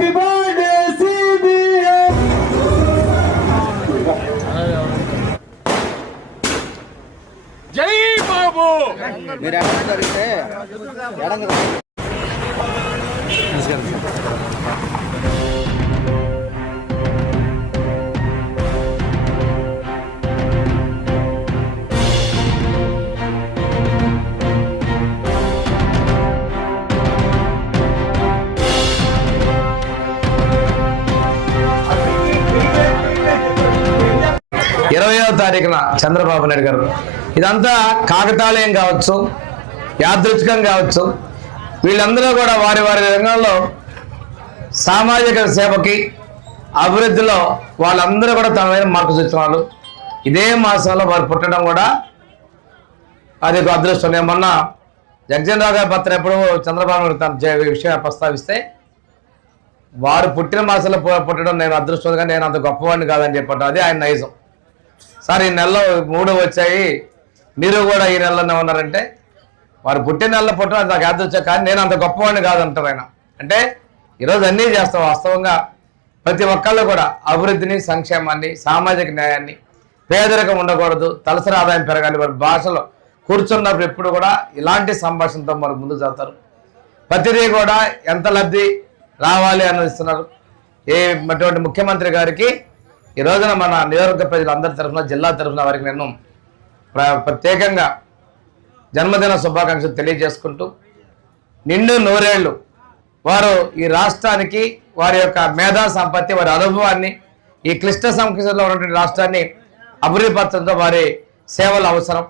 Happy birthday CBN. జై బాబు. మీరు ఎక్కడ జరిగితే ఎడంగా 20వ తారీఖున చంద్రబాబు నాయుడు గారు ఇదంతా కాకతాళీయం కావచ్చు, యాదృచ్ఛికం కావచ్చు, వీళ్ళందరూ కూడా వారి వారి రంగంలో సామాజిక సేవకి అభివృద్ధిలో వాళ్ళందరూ కూడా తమ మార్పు చూస్తున్నారు. ఇదే మాసంలో వారు పుట్టడం కూడా అది ఒక అదృష్టం. నేను మొన్న జగన్ రావు గారి పత్రం ఎప్పుడు చంద్రబాబు నాయుడు తన విషయం ప్రస్తావిస్తే వారు పుట్టిన మాసంలో పుట్టడం నేను అదృష్టంగా, నేను అంత గొప్పవాడిని కాదని చెప్పటం అది ఆయన నైజం. సార్ ఈ నెలలో 3 వచ్చాయి, మీరు కూడా ఈ నెలలోనే ఉన్నారంటే వారు పుట్టిన నెలలో పుట్టడం అది నాకు అదృష్టం, కానీ నేను అంత గొప్పవాడిని కాదంటారు ఆయన. అంటే ఈరోజు అన్నీ చేస్తాం. వాస్తవంగా ప్రతి ఒక్కళ్ళు కూడా అభివృద్ధిని, సంక్షేమాన్ని, సామాజిక న్యాయాన్ని, పేదరికం ఉండకూడదు, తలసరి ఆదాయం పెరగాలి. వారి భాషలో కూర్చున్నప్పుడు ఎప్పుడు కూడా ఇలాంటి సంభాషణతో మరి ముందు చేస్తారు. ప్రతిదీ కూడా ఎంత లబ్ధి రావాలి అనిస్తున్నారు. అటువంటి ముఖ్యమంత్రి గారికి ఈ రోజున మన నియోజకవర్గ ప్రజలందరి తరఫున, జిల్లా తరఫున వారికి నేను ప్రత్యేకంగా జన్మదిన శుభాకాంక్షలు తెలియజేసుకుంటూ నిండు 100 ఏళ్ళు వారు ఈ రాష్ట్రానికి వారి యొక్క మేధా సంపత్తి, వారి అనుభవాన్ని, ఈ క్లిష్ట సంఖ్యలో ఉన్నటువంటి రాష్ట్రాన్ని అభివృద్ధి పరచడంతో వారి సేవలు అవసరం.